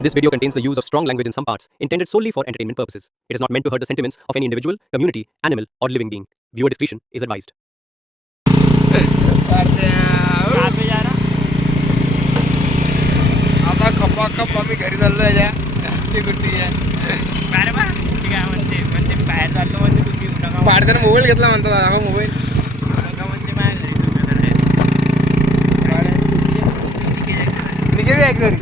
This video contains the use of strong language in some parts, intended solely for entertainment purposes. It is not meant to hurt the sentiments of any individual, community, animal, or living being. Viewer discretion is advised. आता खपाखप आम्ही घरी चाललो आहे कुठली अरे बा ठीक आहे म्हणते बाहेर चाललो म्हणजे तुम्ही नका पाडत्यानं मोबाईल घेतला म्हणतात दाखव मोबाईल नका म्हणजे माझ्या घरी निघेल एक घरी.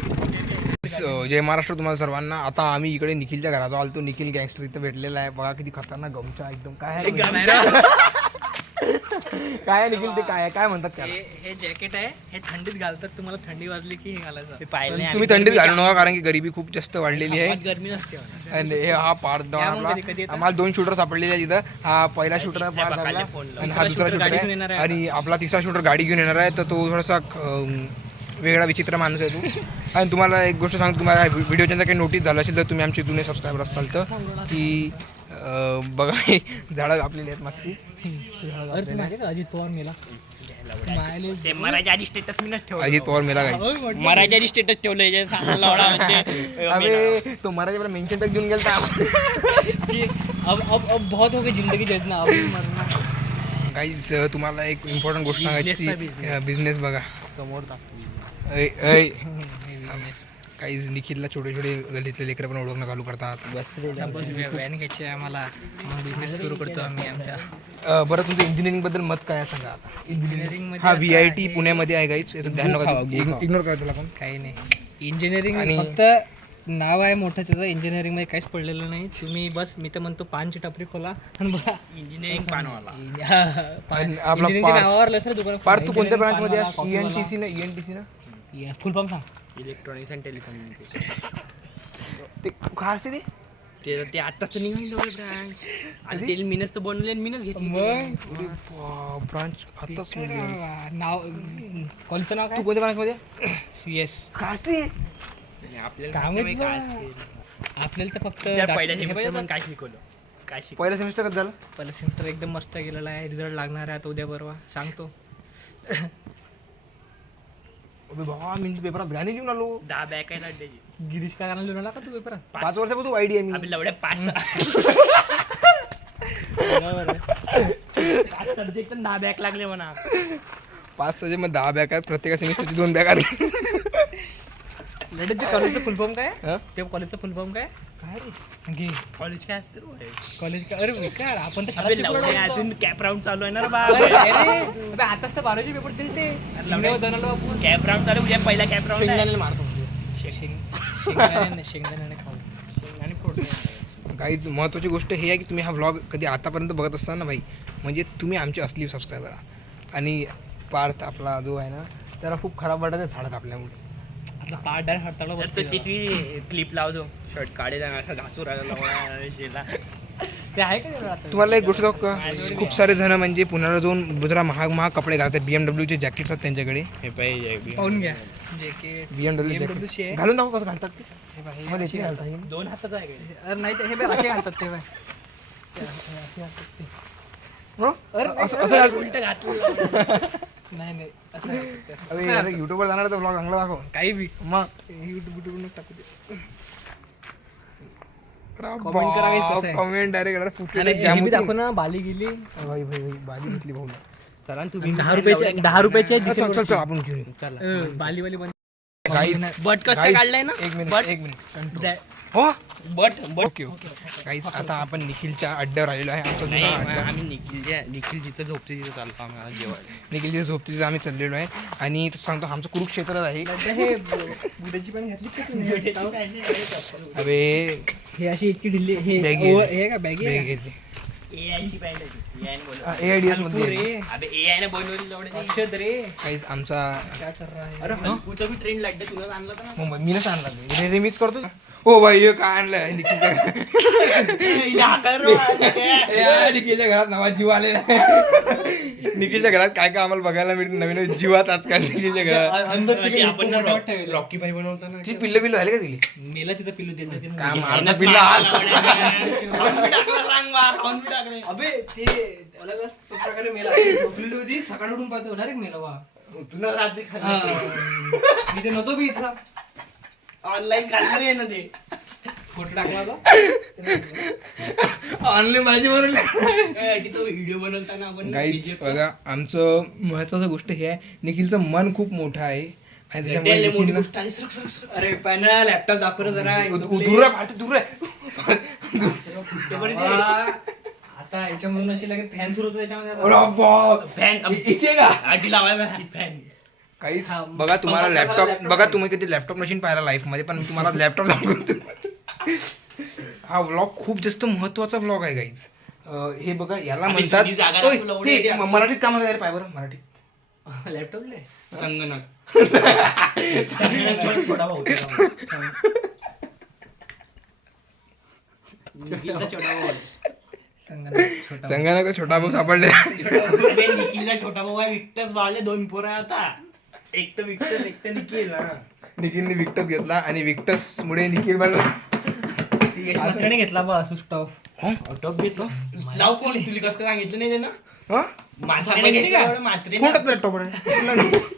जय महाराष्ट्र तुम्हाला सर्वांना. आता आम्ही इकडे निखिलच्या घराचा आलतो. निखिल गँगस्टर इथं भेटलेला आहे. बघा किती खतरनाक गमचा एकदम. काय आहे काय निखिल ते काय म्हणतात त्याला? हे जॅकेट आहे, हे थंडीत घालतात. तुम्हाला थंडी वाजली की हे घालायचं. पाहिले तुम्ही थंडीत घालू नका कारण की गरिबी खूप जास्त वाढलेली आहे. गरमी नसते आणि हे हा पार्ट आपला आम्हाला 2 शूटर सापडलेले आहेत तिथं. हा पहिला शूटर पार झाला आणि हा दुसरा शूटर आहे आणि आपला तिसरा शूटर गाडी घेऊन येणार आहे. तर तो थोडासा वेगळा विचित्र माणूस आहे तो. आणि तुम्हाला एक गोष्ट सांगतो, तुम्हाला व्हिडिओच्या काही नोटीस झालं असेल तर तुम्ही आमचे जुने सबस्क्रायबर असाल तर की बघा हे झाडं कापलेली आहेत मागची. अजित पवार मेला. मराठी आधी स्टेटस मी ठेवलं. अजित पवार मेला गाईस. मराठी आधी स्टेटस ठेवलंय अबे तो मराठी मेन्शन तक घेऊन गेलता. अब बहुत हो गई जिंदगी जितना अब मरना. गाईस तुम्हाला एक इम्पॉर्टंट गोष्ट सांगायची. बिझनेस बघा समोर टाकतो. काही निखिलला छोटे छोटे गल्लीतले लेकरं पण ओळखणं चालू करतात. व्हॅन घ्यायची आहे आम्हाला, मग बिझनेस सुरू करतो आम्ही आमच्या. बरं तुमचं इंजिनिअरिंग बद्दल मत काय आहे सांगा आता. इंजिनिअरिंग हा VIT पुण्यामध्ये आहे गाईस. याचं ध्यान नका इग्नोर करा त्याला पण. काही नाही. इंजिनिअरिंग आणि फक्त नाव आहे मोठं त्याचं. इंजिनिअरिंग मध्ये काहीच पडलेलं नाही. तुम्ही बस मी तर म्हणतो पानची टपरी खोला आणि बघा इंजिनिअरिंग पानवाला आपला नावावर सर दुकान. पार तू कोणत्या ब्रांच मध्ये ENTC ना फुल फॉर्म सांग. Electronics and telecommunication. ते काय असते ते आत्ताच निघालं ब्रँड. आणि ते मीनच तर बनवले आणि मीनच घेतली. ब्रांच आताच नाव कॉलेजचं नाव तू काय? कोणत्या ब्रांच मध्ये CS. काय असते आपल्याला आपल्याला तर फक्त काय शिकवलं काय शिकवलं. पहिलं सेमिस्टर कसं झालं? पहिलं सेमिस्टर एकदम मस्त गेलेला आहे. रिझल्ट लागणार आहे आता उद्या परवा सांगतो. अबे बाबा मी पेपरात गाणे लिहून आलो. 10 बॅक आहे लड्ड्याची. गिरीश का गाणं लिहून आला का तू पेपरात? 5 वर्षापासून वाईडी आहे मी. आपल्या लवड्या 5 सब्जेक्ट 10 बॅक लागले म्हणा. 5 सजे मग 10 बॅक आहेत. प्रत्येक सेमिस्टरची 2 बॅक आहेत. लढे ते कॉलेजचं फुल फॉर्म काय? हं? ते कॉलेजचं फुल फॉर्म काय? काय रे घे कॉलेज काय असतं कॉलेज काय? अरे बेकार आपण तर अजून कॅप राऊंड चालू आहे ना बा. आताच तर 12चे पेपर दिले ते कॅप राऊंड चालू. उद्या पहिला कॅप राऊंड शेंगदाण्याला मारतो शेंगदाणे खाऊ शेंगदाणे फोडतो. काहीच महत्त्वाची गोष्ट हे आहे की तुम्ही हा व्लॉग कधी आतापर्यंत बघत असताना भाई म्हणजे तुम्ही आमचे असली सबस्क्रायबर आहात. आणि पार्थ आपला जो आहे ना त्याला खूप खराब वाटत झाड कापल्यामुळे. आता पार्ट डायरेक्ट हरताळला बसतो. तिथे क्लिप लावतो शर्ट काढेला असं घासू राहिला. ते आहे का? तुम्हाला एक गोष्ट सांगू का, खूप सारे जण म्हणजे पुण्याला जाऊन जरा महाग कपडे घालतात. BMWचे जॅकेट्स आहेत त्यांच्याकडे. हे पाहिजे पाहून घ्या जॅकेट. BMW घालून दाखव कसं घालतात ते. मला येते घालता येईल. 2 हाताचं आहे. अरे नाही ते हे असे घालतात ते असं उलट घातलं. नाही अरे युट्यूबवर जाणार तर व्लॉग चांगला दाखव. काही बी मग युट्यूब टाकू दे. कमेंट करा. कमेंट डायरेक्ट दाखव ना. बाली गेली भाई बाली घेतली भाऊ. चला तुम्ही 10 रुपयाचे चल आपण घेऊन चला. बालीवाली बन गाईज बट कसं काढलंय ना. एक मिनिट हो बट ओके गाईज आता आपण निखिलच्या अड्ड्यावर आलेलो आहे. आमचा जुना अड्डा. आम्ही निखिल जिथं झोपते तिथं चालतो आम्ही जेवायला. निखिल जिथे झोपते तिथे आम्ही चाललेलो आहे. आणि सांगतो आमचं कुरुक्षेत्र आहे. बुड्याची पण घातली. अबे हे अशी इतकी ढिल्ली हे बॅग का बॅग येते AIची पॅन्ट AIDS मध्ये AI ने बनवली अक्षत रे. काहीच आमचा काय कर रहा है? अरे हल्कूचा भी ट्रेंड लड्डे तुला आणला होता ना. मी नसं आणला रे मिस करतो. हो भाई हे काय आणलंय निखिलच्या निखिलच्या घरात नवा जीव आलेला आहे. निखिलच्या घरात काय काय आम्हाला बघायला मिळतं नवीन जीवात आजकाल. निखिलच्या घरात आपण रॉकी भाई बनवताना ती पिल्ल झाले का दिली मेला तिथं पिल्लू दिलं काय मारणार पिल्ला अबे ते अलग प्रकारे मेला पिल्लू होती. सकाळी उठून पाहतो डायरेक्ट मेला. वा तुला रात्री खाल्ला. मी ते नव्हतो बी इथं. ऑनलाईन काढणार आहे ना ते फोटो टाकला होता. ऑनलाईन भाजी बनवली त्यासाठी तो व्हिडिओ बनवताना आपण गाईज बघा आमचं महत्वाचं गोष्ट हे आहे निखिलचं मन खूप मोठं आहे आणि त्याच्यामुळे मोठी निखिलनं- गोष्ट आहे. अरे पण लॅपटॉप दाखव जरा दूर आहे भारती दूर आहे आता याच्यामधून अशी लगेच फॅन सुरू होतो त्याच्यामध्ये आता. अरे बाप. फॅन इथे का आधी लावायचा फॅन काहीच बघा तुम्हाला लॅपटॉप बघा तुम्ही कधी लॅपटॉप मशीन पाहिला लाईफ मध्ये पण मी तुम्हाला लॅपटॉप दाखवतो हा व्लॉग खूप जास्त महत्वाचा व्लॉग आहे गाईज हे बघा याला म्हणतात जुनी जागा ओय, दाखवलं, ते एवढे मराठीत काम आहे पाय बरं मराठीत लॅपटॉपले संगणक छोटा भाऊ छोटा भाऊ संगणक छोटा भाऊ सापडले अरे निखिलला छोटा भाऊ आहे विकतच बावले 2 पोरं आहे आता एक तर विकतच एक तर निखिल ना निखिलने विक्टस घेतला आणि विक्टस मुळे निखिल बनला मात्राने घेतला बा सुस्टॉफ टॉप घेतो लाव कोण तुला कसं सांगितलं नाही ना हा मात्रेने घेतलं मात्रे कोण टाकलं लॅपटॉप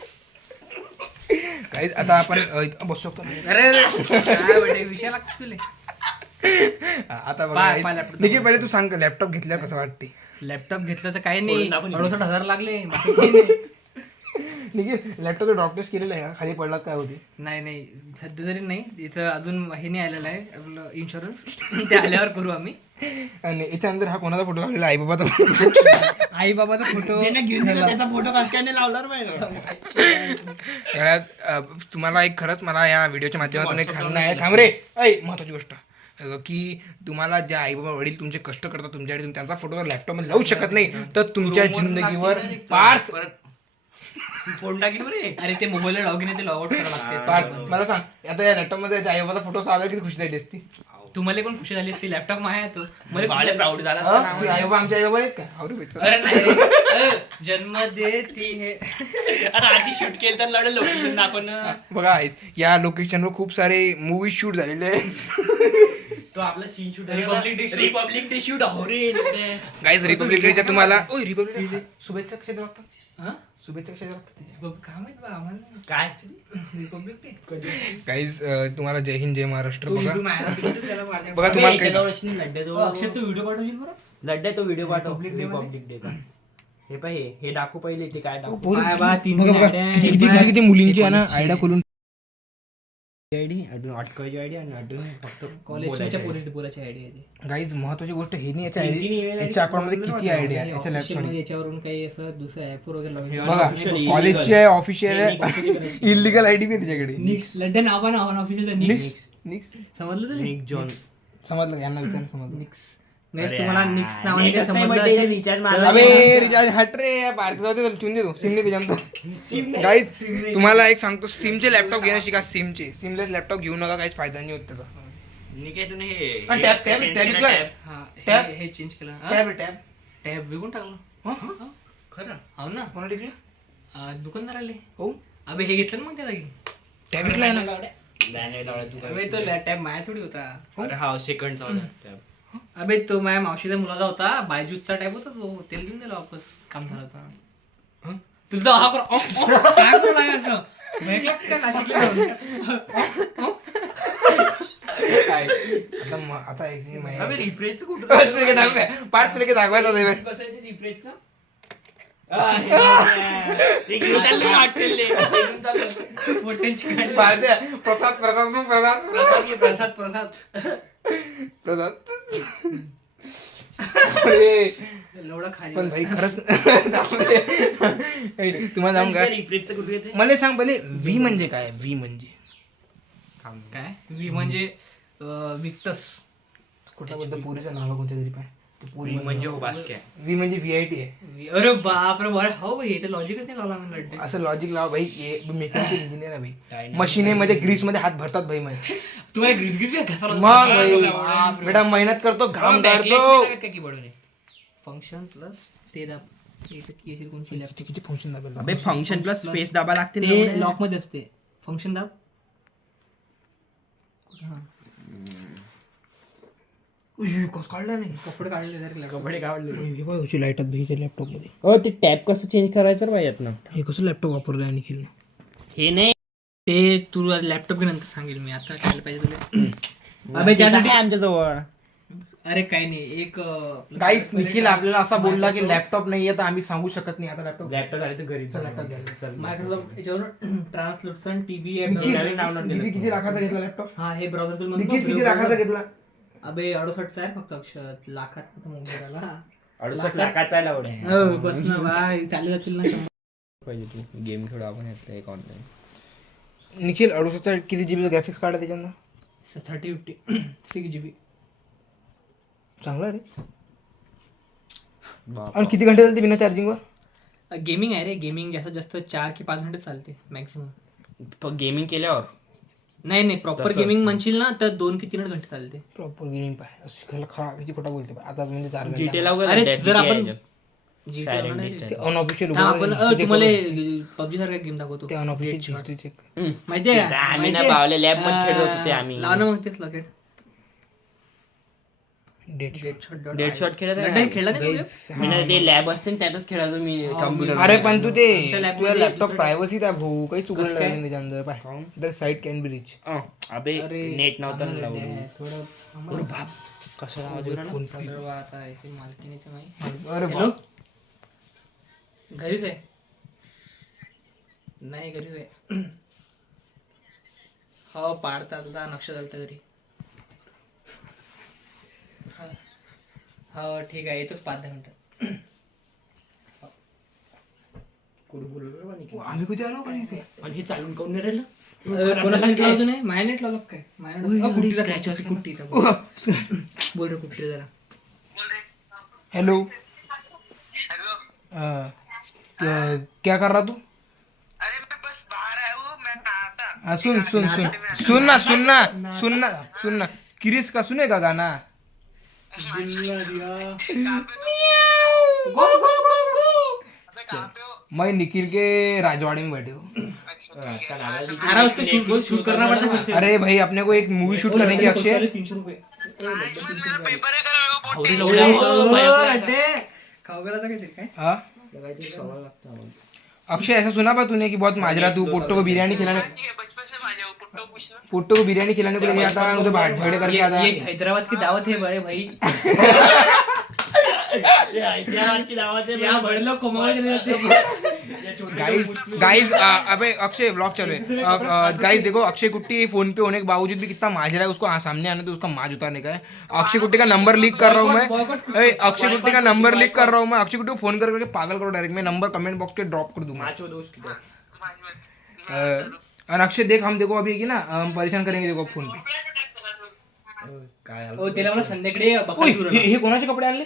काही आता आपण इथं बसू शकतो अरे विषय लागतो तुले. आता पाय बघा laptop निखिल पहिले तू सांग लॅपटॉप घेतल्यावर कसं वाटते लॅपटॉप घेतलं तर काही नाही दाखवून 68,000 लागले बाकी काही नाही. निखिल लॅपटॉप ड्रॉप टेस्ट केलेलं आहे का खाली पडलात काय होते नाही नाही सध्या तरी नाही इथं अजून हे नाही आलेलं आहे आपलं इन्शुरन्स ते आल्यावर करू आम्ही. आणि याच्यानंतर हा कोणाचा फोटो लागलेला आई बाबाचा आई बाबाचा फोटो ज्याने घेऊन दिला त्याचा फोटो कसं लावणार पाहिजे तुम्हाला एक खरंच मला या व्हिडिओच्या माध्यमातून एक सांगणं आहे थांब रे ऐ महत्वाची गोष्ट की तुम्हाला ज्या आई बाबा वडील तुमचे कष्ट करतात तुमच्याकडे तुम्ही त्यांचा फोटो लॅपटॉप मध्ये लावू शकत नाही तर तुमच्या जिंदगीवर पार्थ फोन टाकील रे अरे ते मोबाईलला लॉगिन ते लॉग आउट करावं लागते. पार्थ मला सांग आता या लॅपटॉप मध्ये आई बाबाचा फोटो आला किती खुशी झाली असती तुम्हाला पण खुशी झाली असती लॅपटॉप माया तो बाळे प्राऊड झाला हा? ती आई बाबा आमच्या आई बाबा आहेत का अरे बेचारा. अरे नाही रे. जन्म दे ती हे अरे आधी शूट केलं तर लढे लोकेशन दाखवून बघा आहेच. या लोकेशनवर खूप सारे मूवी शूट झालेले आहे तो आपला scene shoot republic day shoot हो रे गाईज रिपब्लिक डेच्या तुम्हाला ओय रिपब्लिक डे शुभेच्छा कशा लागतात हा? शुभेच्छा कशा लागतात काय माहित बा आम्हाला काय रिपब्लिक डे गाईज तुम्हाला जय हिंद जय महाराष्ट्र बघा बघा बघा तुम्हाला काही लड्डे अक्षर तू व्हिडिओ पाठवशील बरं लड्डे तो व्हिडिओ पाठव Republic Day मध्ये? रिपब्लिक डे का हे पाय हे दाखवू पहिले ते काय दाखवू बघा बा, तीन बघा, बघा. आयडिया आहे. किती- किती- किती मुलींची आहे ना एकोणीसशे. आयडिया खोलून आयडी अजून अटकायची आयडी आणि अजून फक्त कॉलेजच्या पोराची आयडिया आहे गाईज महत्वाची गोष्ट हे नाही याच्या तीन- तीन आयडी email याच्या अकाउंट मध्ये ID किती आयडिया आहे याच्या Official लॅपटॉप मध्ये याच्यावरून काही असं दुसरं ऍप वगैरे हे लागेल बघा official, कॉलेजची आहे ऑफिशियल आहे इलिगल आयडी बी आहे त्याच्याकडे निक्स लड्डे नाव पण ऑफिशियल निक्स निक्स समजलं तुला निक जॉन्स समजलं का? यांना विचार समजलं निक्स नाही तुम्हाला निक्स नावाने काय नाही समजलं म्हणते, असेल? रिचार्ज तर- मारला. अबे रिचार्ज हट रे भारती जाऊ दे चुन दे तू सिम दे त्याच्यानंतर गाईज तुम्हाला एक सांगतो सिमचे लॅपटॉप घेणं शिका सिमचे सिमलेस लॅपटॉप घेऊ नका काहीच फायदा नाही होत त्याचा निकेतून हे हा, टॅब- टॅब- change टॅब केलं, विकला? टॅब. हा, टॅब? हे चेंज केलं टॅब टॅब टॅब विकून टाकलं खरं हो ना कोणा टिकलं दुकानदार आले हो अबे हे घेतलं ना मग त्या जागी टॅब विकलाय ना बॅनर लावला तू काय अबे तो टॅब माया थोडी होता अरे हा सेकंडचा होता टॅब. अबे तो माझ्या मावशीच्या मुलाचा होता बायजूचा टॅब होता तो त्याला घेऊन दिला वापस काम झालं होता तुला तर हा करू काय करू लागेल असं? माहिती आहे का नाशिकला जाऊन? आता आता एक नाही माहिती. अबे रिफ्रेशचं कुठं तुला काय दाखवाय पार्थ तुला काय दाखवायचं होतं बे. कसं आहे ते रिफ्रेशचं? ते घेऊन चालले हॉटेल घेऊन चाललो. मोठ्यांची गाडी. पार्थ प्रसाद प्रसाद मग प्रसाद प्रसाद प्रसाद अरे एवढं खाली पण भाई खरंच तुम्हाला सांगू काय रिफ्रेशचं कुठे येते मला सांग पहिले व्ही म्हणजे काय व्ही म्हणजे काय वी म्हणजे विक्टस कुठल्याबद्दल पुरीचं नाव कोणत्या तरी पाय ते पुरी म्हणजे हो बास्क्या व्ही म्हणजे व्हीआयटी आहे अरे बापरे बरं हो भाई हे तर लॉजिकच नाही लावला मी लड्डे असं लॉजिक लाव भाई मेकॅनिकल इंजिनियर आहे भाई मशीनेमध्ये ग्रीस मध्ये हात भरतात भाई मग तुम्हाला ग्रीस घ्यायचा मग भाई बेटा मेहनत करतो घाम गाळतो फंक्शन प्लस ते दाब कोणची किती किती फंक्शन दाबेल अबे फंक्शन प्लस स्पेस दाबा लागते ते लॉक मध्ये असते फंक्शन दाब कस काढला नाही कपडे काढले direct कपडे काढले हे बघ कशी लाईट भाईच्या लॅपटॉप मध्ये हो ते टॅब कसं चेंज करायचं रे भाई यातनं हे कसं लॅपटॉप वापरलं निखिल हे नाही ते तुला लॅपटॉप नंतर सांगेल मी, आता काय पाहिजे तुला. अबे त्यासाठी आमच्या जवळ अरे काही नाही एक गाईस निखिल आपल्याला असा बोलला की लॅपटॉप नाहीये तर आम्ही सांगू शकत नाही आता लॅपटॉप झाले तर घरी लॅपटॉप घ्यायला. मायक्रोसॉफ्ट याच्यावर ट्रान्सलेशन टीबी किती लाखाचा घेतला लॅपटॉप? हा हे ब्राउझर तुला निखिल किती लाखाचा घेतला? अबे 68 आहे फक्त अक्षर लाखात कुठं मोबाईल आला 68 लाखाचा आहे लावडे बस ना बाय चालू जातील ना पाहिजे तू गेम खेळू आपण यातलं एक ऑनलाईन. निखिल 68 किती जीबीचा ग्राफिक्स कार्ड आहे त्याच्यानं? 3050 6 GB. चांगला रे. आणि किती घंटे चालते बिना चार्जिंगवर? गेमिंग आहे रे, गेमिंग जास्तीत जास्त 4 की 5 घंटे चालते मॅक्सिमम. गेमिंग केल्यावर नाही प्रॉपर गेमिंग म्हणशील ना तर 2 की 3 घंटे चालते. प्रॉपर गेमिंग पाय शिकायला खरा किती खोटा बोलते पाय. आता म्हणजे 4 घंटे GTA ला वगैरे अरे त्यात जर GTA आपण याच्यात. ते अनऑफिशियल आपण तुम्हाला पबजी सारखा गेम दाखवतो ते अनऑफिशियल हिस्ट्री चेक. माहितीये आम्ही ना बावले लॅब मध्ये खेळत होतो ते आम्ही. लाव ना मग तेच लॉकेट डेड शॉट खेळत खेळला नाही मी ते लॅब असते ना त्यातच खेळायचो मी कम्प्युटर. अरे पण तू ते तुमच्या lab तुझ्या मध्ये लॅपटॉप दुसरं प्रायव्हसी त्या भाऊ काही चुकलं कसं काय? नाही त्याच्यानंतर पाय the site can be rich. अबे नेट नव्हतं ना लावलं. थोडं बाप कसं आवाज येऊ राहिला? आता इथे मालकीने ते माहिती. अरे हॅलो बाप. घरीच आहे? नाही घरीच आहे. हो पाडतात आता नक्षा झालं घरी. हो ठीक आहे येतोच 5-10 मिनिटं. आम्ही कुठे आलो पण आणि हे चालून काऊन नाही राहिलं? कोणाचा नेट लावतो नाही माझ्या नेट लावलं काय माझ्या कुट्टीचा बोल रे कुट्टी जरा. हेलो क्या कर रहा तू? अरे मैं बस बाहर आया हूँ, मैं आता. हाँ, सुन सुन सुन सुन ना किरिस का सुनेगा गाना? मैं निखिल के राजवाड़े में बैठे हूँ. अरे उसको शूट करना पड़ता है. अरे भाई अपने को एक मूवी शूट करने की अक्षय. 300 रुपये मेरा पेपर है कल. खाऊ गेला तर काहीतरी काय हाँ? अक्षय ऐसा सुना पा तूने कि बहुत माजरा तू पुट्टो को बिरयानी खिलाने बचपन से माजा हूँ. पुट्टो को बिरयानी खिलाने को लेके आता है उसे बाहर झगड़े करके आता ये है. हैदराबाद की दावत है बड़े भाई. यहाँ बड़े लोग कमाने चले जाते हैं. गाइस अबे अक्षय व्लॉग चालू है. गाइस देखो अक्षय कुट्टी फोन पे होने के बावजूद भी कितना माज रहा है. उसको सामने आने तो उसका माज उतारने का है. अक्षय कुट्टी का नंबर लीक कर रहा हूँ मैं. अक्षय कुट्टी का नंबर लीक कर रहा हूँ मैं. अक्षय कुट्टी को फोन करके पागल करो डायरेक्ट. मैं नंबर कमेंट बॉक्स पे ड्रॉप कर दूंगा. और अक्षय देख हम देखो अभी की ना हम परेशान करेंगे देखो फोन पे. ओ त्याला मला संध्याकाळी ओय, हे कोणाचे कपडे आणले?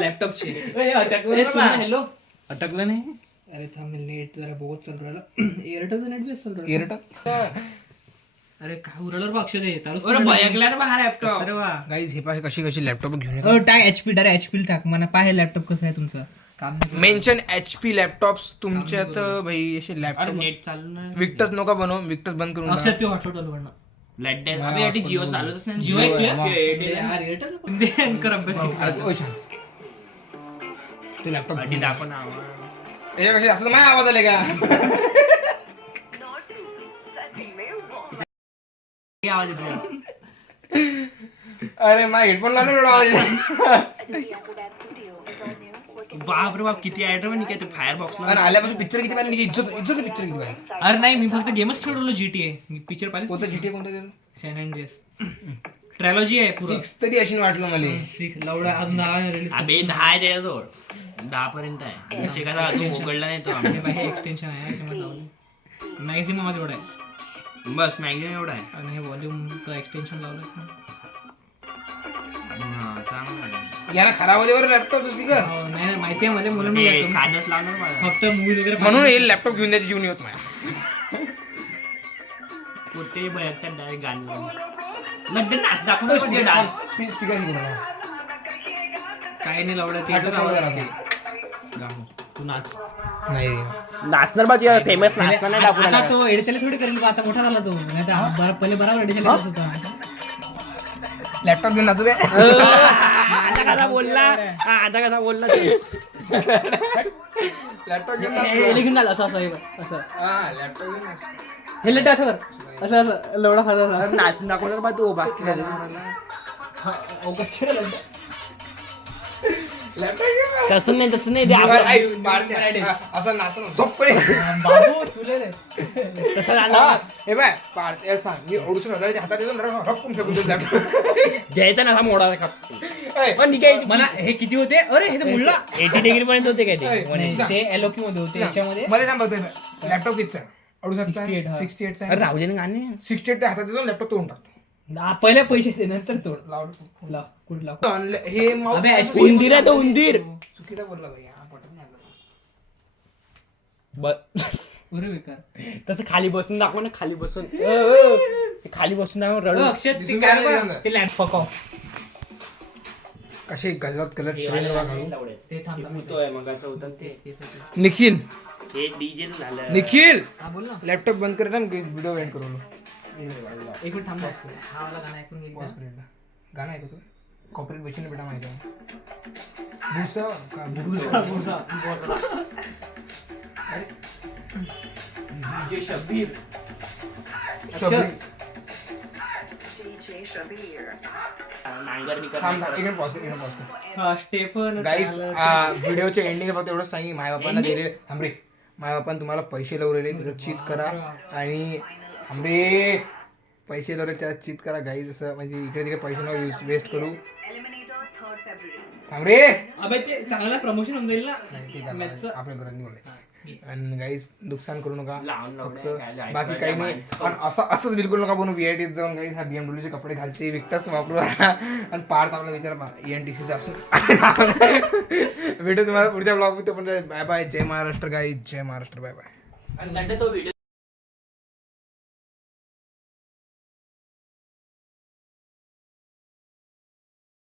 लॅपटॉपचे. हॅलो अटकलं नाही. अरे थांब नेट जरा बहुत चालू राहिलं. एअरटेलचं नेट बी चालू राहिलं. एअरटेल. अरे काय उरलं बा अक्षय ते चालू अरे भयकला रे बाहेर लॅपटॉप. अरे वा गाइस हे पाहे कशी कशी लॅपटॉप घेऊन येतात. टाक HP डायरेक्ट HP टाक मला पाहे लॅपटॉप कसं आहे तुमचं काम नाही. मेन्शन HP लॅपटॉप्स तुमच्यात भाई असे अरे लॅपटॉप नेट चालू नाही. विक्टस नका बनव. विक्टस बंद करून अक्षय टाक. ते हॉटस्पॉट बनव. लाईट अबे याटी जिओ चालतच नाही. जिओ आहे जिओ आहे. एअरटेल यार एअरटेल दे कर अभ्यास. अरे, ओय, शांत. ते लॅपटॉप आधी दाखव ना आवाज. याच्या कशी असं माझा आवाज आले का? किती आवाज येतो? अरे माझा हेडफोन लावला एवढा आवाज येतो. बाप रे बाप किती आयटम आहे काय तू फायर बॉक्सला. आणि आल्यापासून पिक्चर किती पाहिजे? इज्जत इज्जत पिक्चर किती पाहिजे? अरे नाही मी फक्त गेमच खेळलो GTA. मी पिक्चर पाहिले कोणतं GTA कोणतं ते? सॅन अँड्रियास ट्रॅलॉजी आहे पुरं. 6 तरी अशी वाटलं मला. 6 लवडा अजून 10 रिलीज. अबे 10 आहे त्याच्याजवळ 10 पर्यंत आहे. शिकायला अजून उघडला नाही तो आम्ही. हे बाहेर एक्सटेन्शन आहे याच्यामध्ये लावलं. मॅक्झिमम माझं एवढं आहे. बस मॅक्झिमम एवढा आहे. आणि हे व्हॉल्यूमचं एक्सटेन्शन लावलं. हा चांगलं आहे. याला खराब होते बरं लॅपटॉपचं स्पीकर. नाही नाही माहिती आहे मला म्हणून मी ते येतो. साधंच लावणार मला. फक्त मूवी वगैरे म्हणून हे लॅपटॉप घेऊन द्यायची जीवन होत नाही. कुठेही भयंकर डायरेक्ट गाणं लावून. लड्डू नाच दाखव ना म्हणजे डान्स. स्पीकर घेऊन काय नाही लावलं ते तू नाच. नाही नाचणार बाजू फेमस नाचणार नाही दाखवणार. आता तो एडिचाली थोडी करेल बा, आता मोठा झाला तो. नाही तर पहिले बरोबर एडिचाली करत होता. लॅपटॉप घेऊन नाचू दे. आता कसा बोलला. आता कसा बोलला ते. लॅपटॉप घेऊन घेऊन आला असं असं हे बघ, असं हा लॅपटॉप घेऊन नाच. हे लेट असं कर. असं असं लवडा खात नाचून दाखवणार बा तू बास्केट तसं नाही तसं नाही ते असं नाचतो झोप करे. बाबू तुला रे तसं झालं. हे बाय पाडते सांग मी 250,000 हातात येऊन रक्कम फेकून देतो लॅपटॉप. घ्यायचा ना मोडा मला हे किती होते अरे हे तर मुल्ला 80 डिग्री पर्यंत होते काय ते नाही, ते एलोक्यू मध्ये होते याच्यामध्ये मला सांग बघतोय लॅपटॉप कितीचा 68 हा. 68 अरे राहू दे ना गाणे 68 हातात येतो लॅपटॉप तोडून टाकतो. पहिले पैसे दे नंतर तोड लावतो लाव कुठला हे mouse अबे, उंदीर आहे तो उंदीर. चुकीचा बोलला भाई हा पटत नाही आपल्याला. अरे बेकार तसं खाली बसून दाखव ना खाली बसून ते खाली बसून दाखव रडू. अक्षत ते दिसून काय काय बघ, नाही ते लॅपटॉप ऑफ कसे गल्लात कलर हे ट्रेन वाला घालून. नाही तेवढे. ते थांब थांब. होतोय मगाचं होतं ते निखिल हे डीजे झालं. निखिल हा बोल ना लॅपटॉप बंद कर ना व्हिडिओ एंड करू. एक मिनिट थांब हा वाला गाणं ऐकून घे एकदा. गाणं ऐकतो कॉपरेट बेचीने बेटा माहिती भूसा डीजे शब्बीर. नांगरणी स्टेफन गाईज व्हिडिओच्या एंडिंग फक्त एवढंच सांगी मायबापांना दिले थांबरे मायबापान तुम्हाला पैसे लावलेले त्याचं चीत करा आणि थांबरे पैसे लावले त्यात चीत करा गाईज असं म्हणजे इकडे तिकडे पैसे न यूज वेस्ट करू थांबरे अबे ते चांगलं प्रमोशन होऊन जाईल ना आपल्या घरांनी बोलायचं आणि गाईज नुकसान करू नका लावून फक्त लावणे, बाकी काही नाही पण असंच बिलकुल नका बनवू VITत जाऊन गाईज हा BMW चे कपडे घालते विकताच वापरू आणि पार्ट आपला विचारा ENTCचा असून व्हिडिओ तुम्हाला पुढच्या ब्लॉग मध्ये पण बाय बाय जय महाराष्ट्र गाईज जय महाराष्ट्र बाय बाय. तो व्हिडिओ